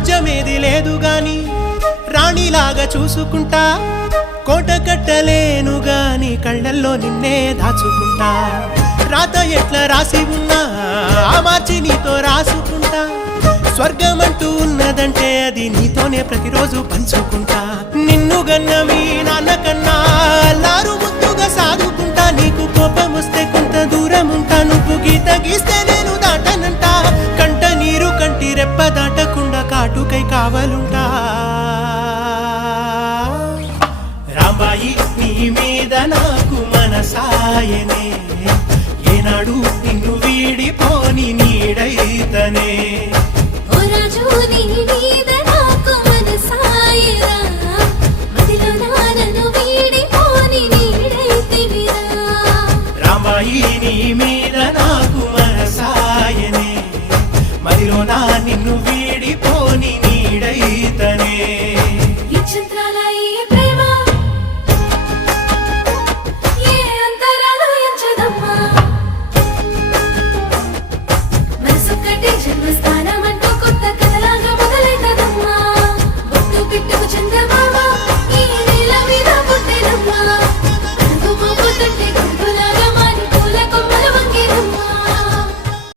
రాజ్యమేది లేదు గాని రాణిలాగా చూసుకుంటా కోట కట్టలేను గాని కళ్ళల్లో నిన్నే దాచుకుంటా రాత ఎట్లా రాసి ఉన్నా ఆ మార్చి నీతో రాసుకుంటా స్వర్గమంటూ ఉన్నదంటే అది నీతోనే ప్రతిరోజు పంచుకుంటా నిన్ను గన్న మీ నాన్న కన్నా లారు ముద్దుగా సాదుకుంటా నీకు కోపం వస్తే కొంత దూరం ఉంటా నువ్వు గీత గీస్తే నేను దాటనంట కంట నీరు కంటి రెప్ప దాటకుండా కాటుకై కావలుంటా రాంబాయి నీ మీద నాకు మనసాయనే ఏనాడు నిన్ను వీడిపో